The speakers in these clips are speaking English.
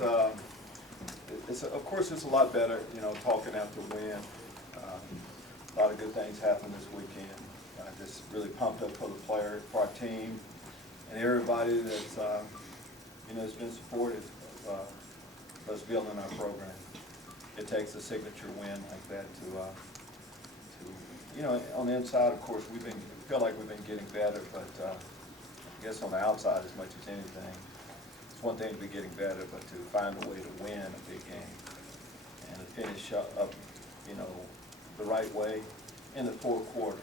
of course, it's a lot better, you know, talking after a win. A lot of good things happened this weekend. Just really pumped up for the players, for our team, and everybody that's, you know, has been supportive of us building our program. It takes a signature win like that to you know, on the inside, of course, feel like we've been getting better, but I guess on the outside as much as anything, it's one thing to be getting better, but to find a way to win a big game and to finish up, you know, the right way in the fourth quarter.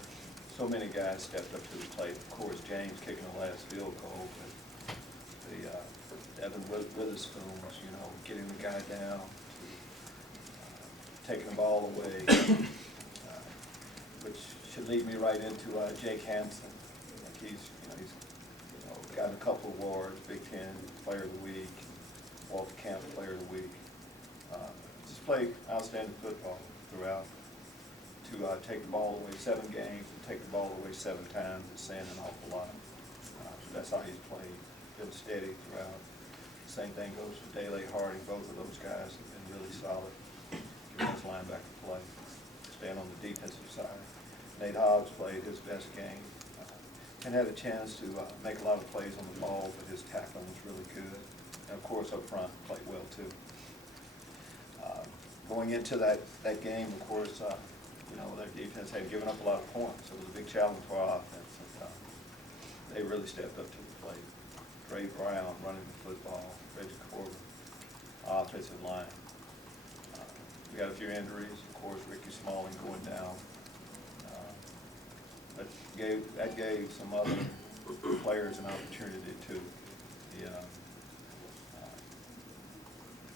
So many guys stepped up to the plate. Of course, James kicking the last field goal, but the Evan Witherspoons, you know, getting the guy down, taking the ball away, which should lead me right into Jake Hansen. Like he's gotten a couple of awards: Big Ten Player of the Week, Walter Camp Player of the Week. Just played outstanding football throughout. To take the ball away 7 games and take the ball away 7 times is saying an awful lot. That's how he's played, been steady throughout. Same thing goes for Dele Harding. Both of those guys have been really solid. Giving us linebacker play, staying on the defensive side. Nate Hobbs played his best game and had a chance to make a lot of plays on the ball, but his tackling was really good. And of course, up front, played well too. Going into that game, of course, you know, their defense had given up a lot of points. It was a big challenge for our offense. And, they really stepped up to the plate. Dre Brown running the football, Reggie Corbin, offensive line. We got a few injuries, of course, Ricky Smalling going down. But that gave some other players an opportunity too.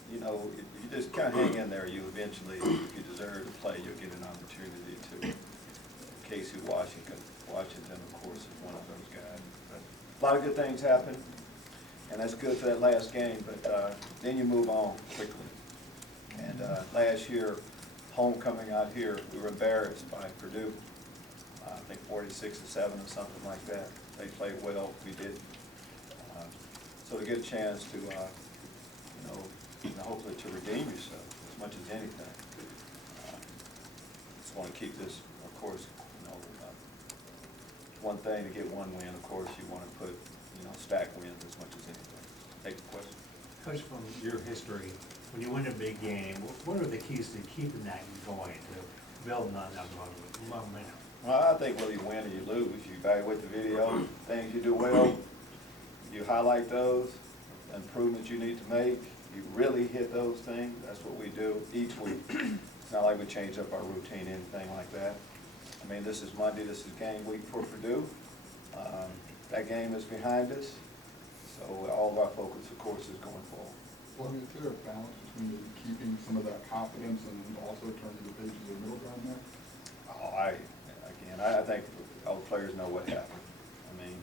You know, if you just kind of hang in there, you eventually, if you deserve to play, you'll get an opportunity to. Casey Washington, of course, is one of those guys. But a lot of good things happen, and that's good for that last game, but then you move on quickly. And last year, homecoming out here, we were embarrassed by Purdue. I think 46-7 or something like that. They played well, we didn't. So to get a chance to, you know, hopefully to redeem yourself as much as anything. Just want to keep this, of course, you know, one thing to get one win. Of course, you want to put, you know, stack wins as much as anything. Take the question. Coach, from your history, when you win a big game, what are the keys to keeping that going, to building on that momentum? Well, I think whether you win or you lose, you evaluate the video, things you do well, you highlight those, improvements you need to make, you really hit those things. That's what we do each week. It's not like we change up our routine, anything like that. I mean, this is Monday, this is game week for Purdue. That game is behind us, so all of our focus, of course, is going forward. Well, I mean, is there a balance between keeping some of that confidence and also turning the page to the middle ground there? Oh, I think all the players know what happened. I mean,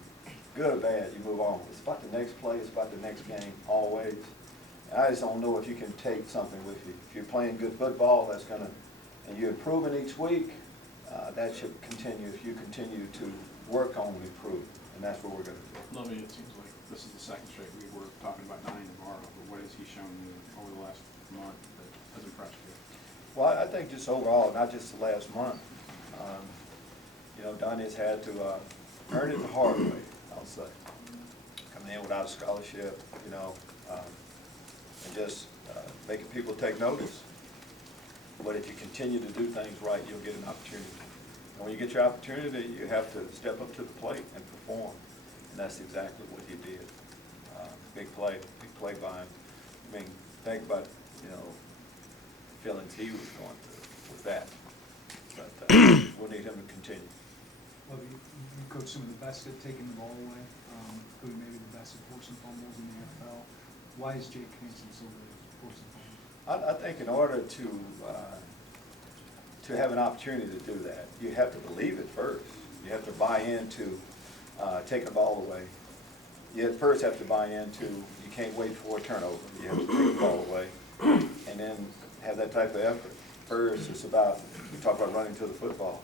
good or bad, you move on. It's about the next play, it's about the next game, always. And I just don't know if you can take something with you. If you're playing good football, that's gonna, and you're improving each week, that should continue if you continue to work on improving, and that's what we're gonna do. Lovie, it seems like this is the second straight week. We're talking about 9 tomorrow, but what has he shown you over the last month that has impressed you? Well, I think just overall, not just the last month. You know, Donnie's had to earn it the hard way, I'll say. Coming in without a scholarship, you know, and just making people take notice. But if you continue to do things right, you'll get an opportunity. And when you get your opportunity, you have to step up to the plate and perform. And that's exactly what he did. Big play by him. I mean, think about, you know, feelings he was going through with that. But we'll need him to continue. Well, you coach some of the best at taking the ball away, including maybe the best at forcing fumbles in the NFL. Why is Jake Hansen so good at forcing fumbles? I think in order to have an opportunity to do that, you have to believe it first. You have to buy into taking the ball away. You first have to buy into you can't wait for a turnover. You have to take the ball away, and then have that type of effort. First, it's about, we talk about running to the football.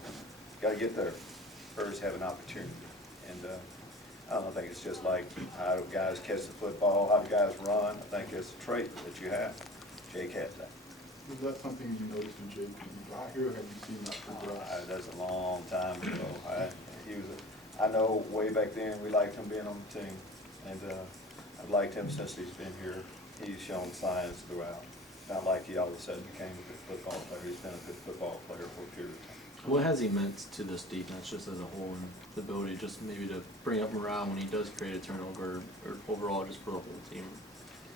You got to get there. First, have an opportunity. And I don't think it's just like how do guys catch the football, how do guys run. I think it's a trait that you have. Jake has that. Was that something you noticed in Jake when he got here, or have you seen that progress? That's a long time ago. I know way back then, we liked him being on the team, and I've liked him since he's been here. He's shown signs throughout. It's not like he all of a sudden became a good football player. He's been a good football player for a period of time. What has he meant to this defense just as a whole, and the ability just maybe to bring up morale when he does create a turnover, or overall just for the whole team?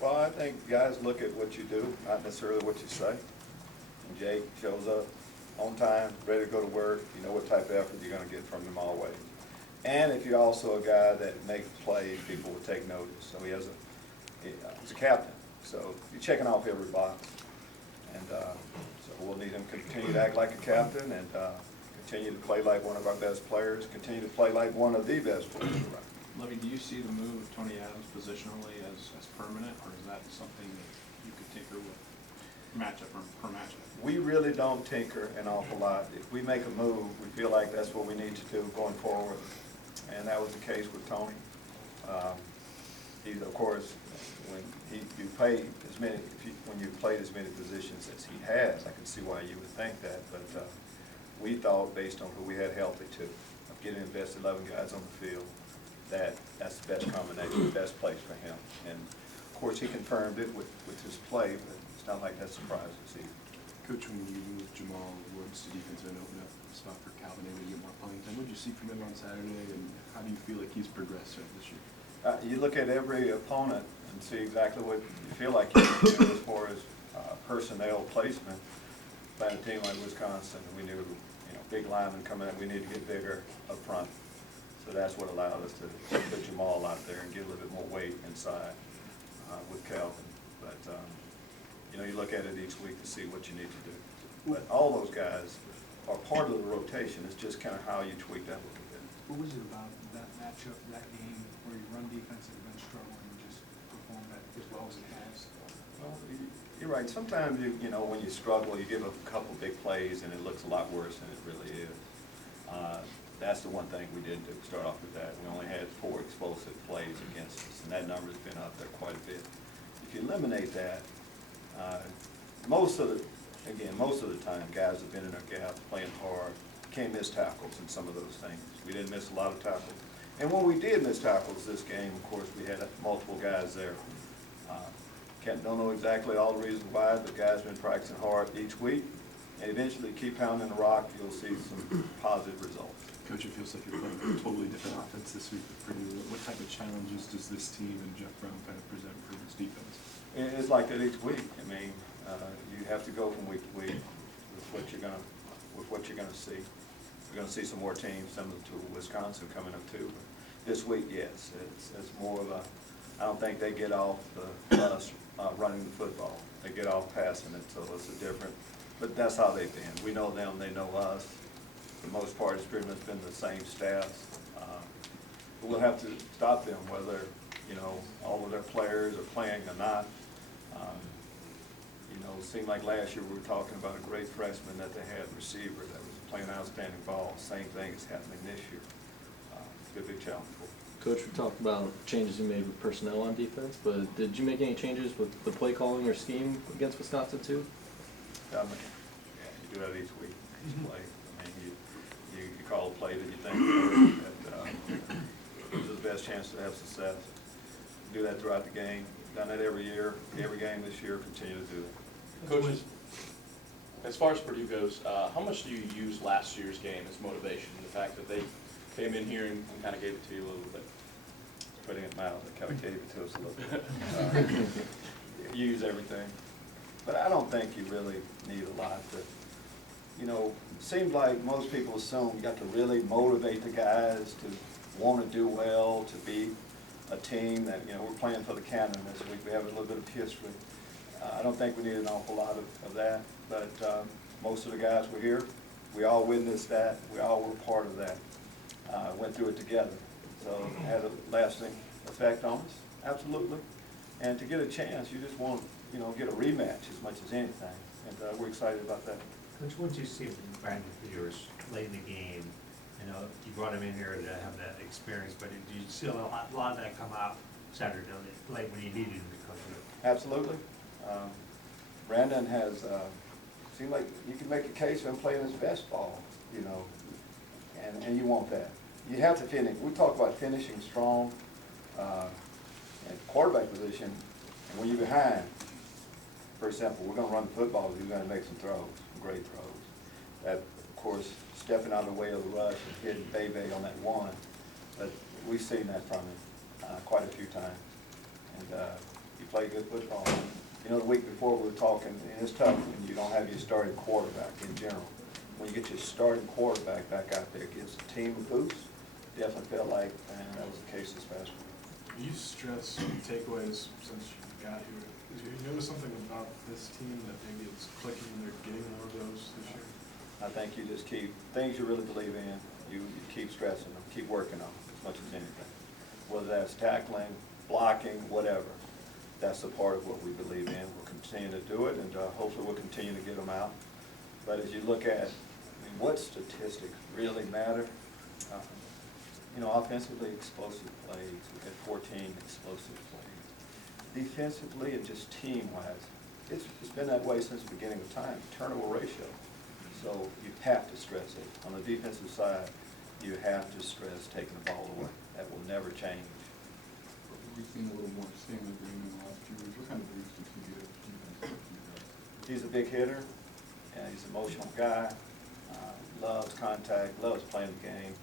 Well, I think guys look at what you do, not necessarily what you say. And Jake shows up on time, ready to go to work. You know what type of effort you're going to get from him always. And if you're also a guy that makes plays, people will take notice. So he's a captain. So you're checking off every box. And so we'll need him to continue to act like a captain and continue to play like one of our best players, continue to play like one of the best players around. Lovie, do you see the move of Tony Adams positionally as permanent, or is that something that you could tinker with matchup or per matchup? We really don't tinker an awful lot. If we make a move, we feel like that's what we need to do going forward. And that was the case with Tony. He's, of course, when you played as many, when you played as many positions as he has, I can see why you would think that. But we thought, based on who we had healthy too, of getting the best 11 guys on the field, that's the best combination, the best place for him. And of course, he confirmed it with his play, but it's not like that surprises us either. Coach, when you moved Jamal Woods to defensive end, opened up a spot for Calvin Avery to get more playing time, what did you see from him on Saturday, and how do you feel like he's progressed this year? You look at every opponent and see exactly what you feel like you can do as far as personnel placement. Playing a team like Wisconsin, we knew, big linemen coming in, we need to get bigger up front. So that's what allowed us to put Jamal out there and get a little bit more weight inside with Calvin. But you look at it each week to see what you need to do. But all those guys are part of the rotation. It's just kind of how you tweak that a little bit. What was it about that matchup, that game, where your run defense has been struggling and just performed that as well as it has? Well, you're right. Sometimes, when you struggle, you give up a couple big plays and it looks a lot worse than it really is. That's the one thing we didn't do, start off with that. We only had 4 explosive plays against us, and that number's been up there quite a bit. If you eliminate that, most of the time, guys have been in their gap, playing hard, can't miss tackles and some of those things. We didn't miss a lot of tackles. And when we did miss tackles this game, of course, we had multiple guys there. Don't know exactly all the reasons why, but guys have been practicing hard each week, and eventually keep pounding the rock, you'll see some positive results. Coach, it feels like you're playing a totally different offense this week with Purdue. What type of challenges does this team and Jeff Brown kind of present for this defense? It's like that each week. I mean, you have to go from week to week with what you're gonna see. We're gonna see some more teams, similar to Wisconsin coming up too. But this week, yes, it's more of a. I don't think they get off the bus running the football. They get off passing it, so it's a different. But that's how they've been. We know them; they know us. For the most part, it's pretty much been the same staffs. But we'll have to stop them, whether all of their players are playing or not. It seemed like last year we were talking about a great freshman that they had, receiver, that was playing outstanding ball. Same thing is happening this year. It's a big challenge for them. Coach, we talked about changes you made with personnel on defense, but did you make any changes with the play calling or scheme against Wisconsin too? Yeah, you do that each week, each play. I mean, you call a play that you think that gives us the best chance to have success. Do that throughout the game. Done that every year, every game this year. Continue to do it. Coaches, as far as Purdue goes, how much do you use last year's game as motivation? The fact that they came in here and kind of gave it to you a little bit. Putting it mild, they kind of gave it to us a little bit. Use everything. But I don't think you really need a lot to, it seems like most people assume you got to really motivate the guys to want to do well, to be a team that, we're playing for the Cannon this week. We have a little bit of history. I don't think we need an awful lot of that, but most of the guys were here. We all witnessed that. We all were part of that. Went through it together. So it had a lasting effect on us, absolutely. And to get a chance, you just want, get a rematch as much as anything. And we're excited about that. Coach, what did you see from Brandon Peters late in the game, You know, you brought him in here to have that experience, but did you see a lot of that come out Saturday night when you needed him to come through? Absolutely. Brandon has, seemed like you can make a case for him playing his best ball, you know, and you want that. You have to finish. We talk about finishing strong at quarterback position, and when you're behind, for example, we're going to run the football, you're going to make some throws, some great throws. That, of course, stepping out of the way of the rush and hitting Bebe on that one, but we've seen that from him quite a few times. And he played good football. You know, the week before we were talking, and it's tough when you don't have your starting quarterback in general. When you get your starting quarterback back out there, it gives the team a boost. Definitely felt like, and that was the case this past week. You stress takeaways since you got here. Did you notice something about this team that maybe it's clicking and they're getting more of those this year? I think you just keep, things you really believe in, you keep stressing them, keep working on them as much as anything. Whether that's tackling, blocking, whatever. That's a part of what we believe in. We'll continue to do it, and hopefully we'll continue to get them out. But as you look at, I mean, what statistics really matter? You know, offensively, explosive plays. We had 14 explosive plays. Defensively and just team-wise, it's been that way since the beginning of time, turnover ratio. So you have to stress it. On the defensive side, you have to stress taking the ball away. That will never change. We've seen a little more Stanley Green in the last few years. What kind of boost did he give defense? He's a big hitter, and he's an emotional guy, loves contact, loves playing the game.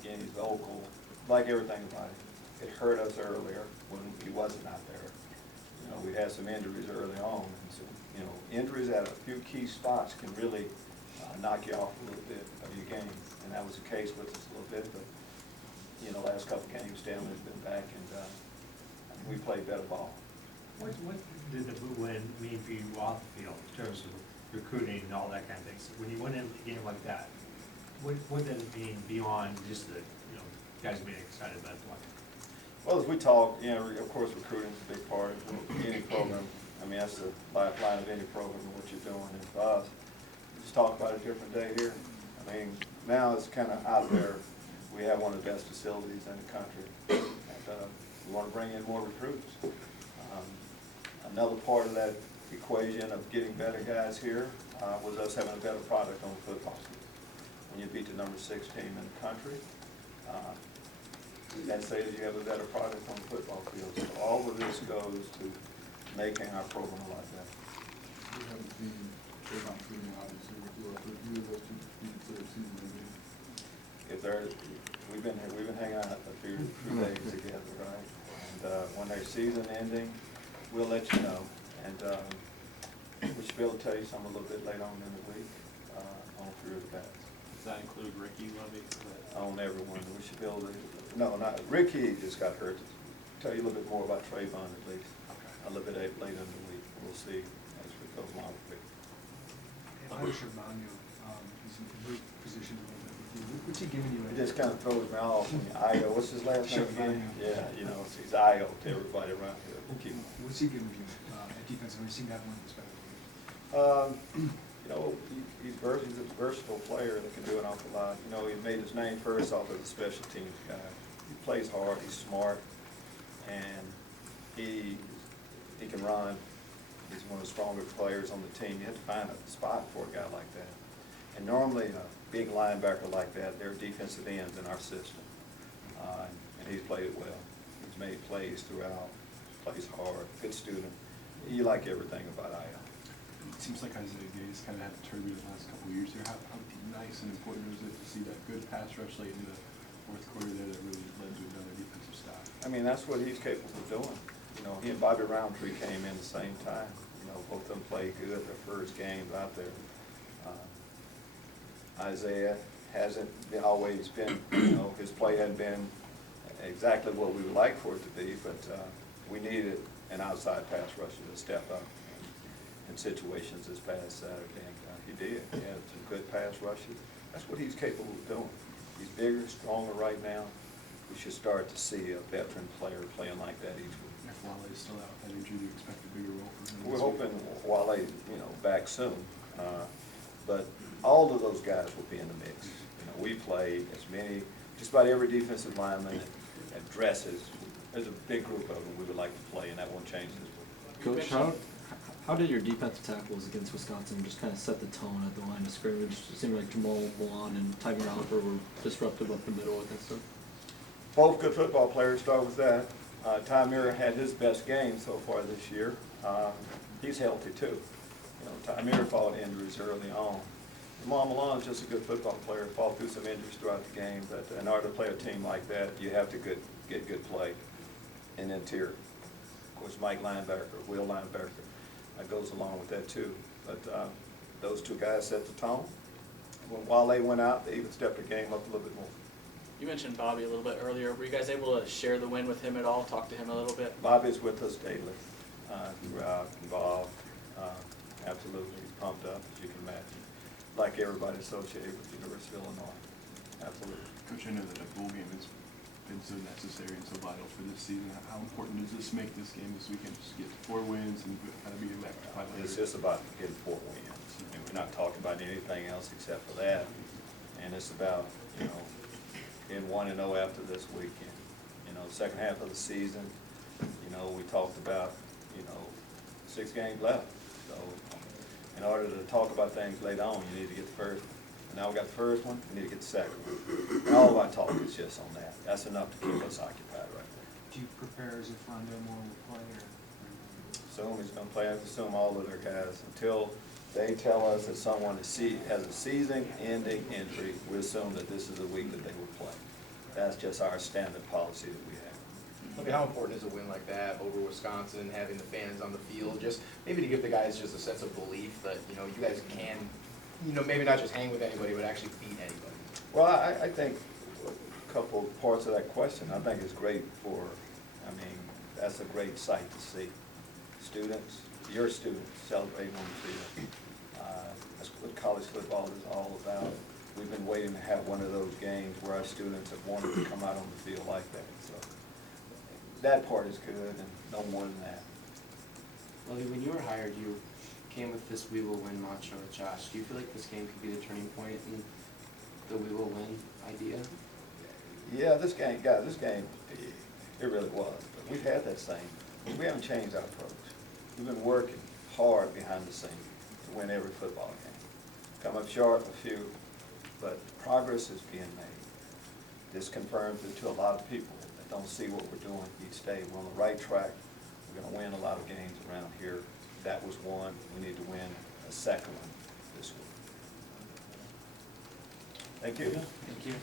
Again, he's vocal, like everything about it. It hurt us earlier when he wasn't out there. You know, we had some injuries early on, and so, you know, injuries at a few key spots can really knock you off a little bit of your game, and that was the case with us a little bit, but, you know, last couple of games, Stanley's been back, and we played better ball. What did the blue win mean for you off the field in terms of recruiting and all that kind of thing? So when you went in a game like that, what did it mean beyond just the, you know, guys being excited about the one? Well, as we talk, you know, of course, recruiting is a big part of any program. I mean, that's the lifeline of any program and what you're doing. And for us, we just talk about a different day here. I mean, now it's kind of out there. We have one of the best facilities in the country, and we want to bring in more recruits. Another part of that equation of getting better guys here was us having a better product on the football field. When you beat the number 6 team in the country, that says you have a better product on the football field. So all of this goes to making our program a lot better. We haven't seen Trayvon Freeman, obviously, with you. Review of those two considered season ending. If they're, we've been hanging out a few days together, right? And when their season ending, we'll let you know. And we should be able to tell you something a little bit later on in the week on a few of the bats. Does that include Ricky Lovie? On everyone, we should be able to, no, not, Ricky just got hurt. Tell you a little bit more about Trayvon at least, a little bit later in the week. We'll see as we go along with it. And Irish Armando, he's in the position a little bit with you. What's he giving you? It just kind of throws me off when you Io, what's his last name again? Yeah, you know, he's Io to everybody around here. We'll keep him. What's he giving you at defense? We've seen that one respectively. You know, he's a versatile player that can do an awful lot. You know, he made his name first off as a special teams guy. He plays hard, he's smart, and he can run. He's one of the stronger players on the team. You have to find a spot for a guy like that. And normally, a big linebacker like that, they're defensive ends in our system. And he's played it well. He's made plays throughout, plays hard, good student. You like everything about Io. It seems like Isaiah Gates kind of had a turbulent last couple of years here. How nice and important was it to see that good pass rush late in the fourth quarter there that really led to another defensive stop? I mean, that's what he's capable of doing. You know, he and Bobby Roundtree came in the same time. You know, both of them played good their first games out there. Isaiah hasn't always been, you know, his play hadn't been exactly what we would like for it to be, but we needed an outside pass rusher to step up in situations this past Saturday, and he did. He had some good pass rushes. That's what he's capable of doing. He's bigger, stronger right now. We should start to see a veteran player playing like that each week. If Wale's still out, then would you expect a bigger role for him? We're hoping Wale, you know, back soon. but all of those guys will be in the mix. You know, we play as many, just about every defensive lineman that dresses. There's a big group of them we would like to play, and that won't change this week. Coach, how did your defensive tackles against Wisconsin just kind of set the tone at the line of scrimmage? It seemed like Jamal Blount and Tyger Alper were disruptive up the middle, I think so. Both good football players, start with that. Ty Mira had his best game so far this year. He's healthy too. You know, Ty Mira fought injuries early on. Jamal Malone's just a good football player, fought through some injuries throughout the game, but in order to play a team like that, you have to get good play in the interior. Of course, Mike linebacker, Will linebacker, that goes along with that too. But those two guys set the tone. While they went out, they even stepped their game up a little bit more. You mentioned Bobby a little bit earlier. Were you guys able to share the win with him at all, talk to him a little bit? Bobby's with us daily, throughout, involved, absolutely, he's pumped up, as you can imagine, like everybody associated with the University of Illinois, absolutely. Coach, I know that a bowl game has been so necessary and so vital for this season. How important does this make this game this weekend, just to get 4 wins and kind of be back to 500? It's just about getting 4 wins. I mean, we're not talking about anything else except for that. And it's about, you know, getting 1-0 after this weekend. You know, second half of the season, you know, we talked about, you know, 6 games left. So in order to talk about things later on, you need to get the first one. And now we got the first one, we need to get the second one. And all of our talk is just on that. That's enough to keep us occupied right there. Do you prepare as if Rondell Moore will play, or? Assume he's gonna play, I assume all of their guys, until they tell us that someone has a season-ending injury, we assume that this is a week that they will play. That's just our standard policy that we have. I mean, how important is a win like that over Wisconsin, having the fans on the field, just maybe to give the guys just a sense of belief that, you know, you guys can, you know, maybe not just hang with anybody, but actually beat anybody? Well, I think a couple parts of that question, I think it's great for, I mean, that's a great sight to see. Students, your students celebrating on the field. That's what college football is all about. We've been waiting to have one of those games where our students have wanted to come out on the field like that. So that part is good, and no more than that. Lovie, when you were hired, you came with this "we will win" mantra with Josh. Do you feel like this game could be the turning point in the "we will win" idea? Yeah, this game, guys, this game, it really was. But we've had that same. We haven't changed our approach. We've been working hard behind the scenes to win every football game. Come up short a few, but progress is being made. This confirms it to a lot of people that don't see what we're doing each day. We're on the right track. We're going to win a lot of games around here. That was one. We need to win a second one this week. Thank you. Thank you.